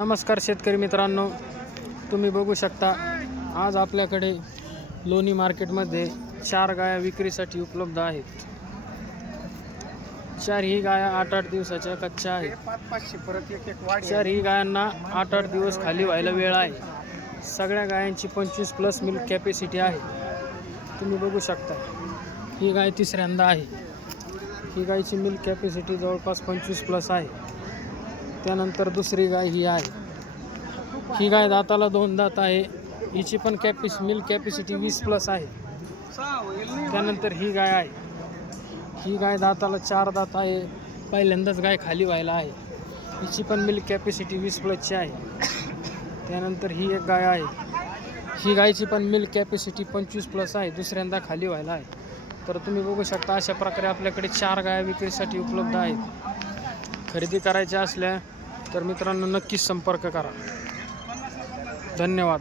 नमस्कार शेतकरी मित्रांनो तुम्ही बघू शकता आज आपल्याकडे लोणी मार्केटमध्ये चार गाया विक्रीसाठी उपलब्ध आहेत. चार ही गाया आठ आठ दिवसाच्या कच्च्या आहेत. परत चार ही गायांना आठ आठ दिवस खाली व्हायला वेळ आहे. सगळ्या गायांची पंचवीस प्लस मिल्क कॅपॅसिटी आहे. तुम्ही बघू शकता ही गाय तिसऱ्यांदा आहे. ही गायची मिल्क कॅपॅसिटी जवळपास पंचवीस प्लस आहे. त्यानंतर दुसरी गाय ही आहे. ही गाय दाताला दोन दात आहे. हिची पण कॅपिस मिल्क कॅपॅसिटी वीस प्लस आहे. त्यानंतर ही गाय आहे. ही गाय दाताला चार दात आहे. पहिल्यांदाच गाय खाली व्हायला आहे. हिची पण मिल्क कॅपॅसिटी वीस प्लसची आहे. त्यानंतर ही एक गाय आहे. ही गायची पण मिल्क कॅपॅसिटी पंचवीस प्लस आहे. दुसऱ्यांदा खाली व्हायला आहे. तर तुम्ही बघू शकता अशा प्रकारे आपल्याकडे चार गाया विक्रीसाठी उपलब्ध आहेत. खरेदी करायच्या असल्या तर मित्रांनो नक्कीच संपर्क करा. धन्यवाद.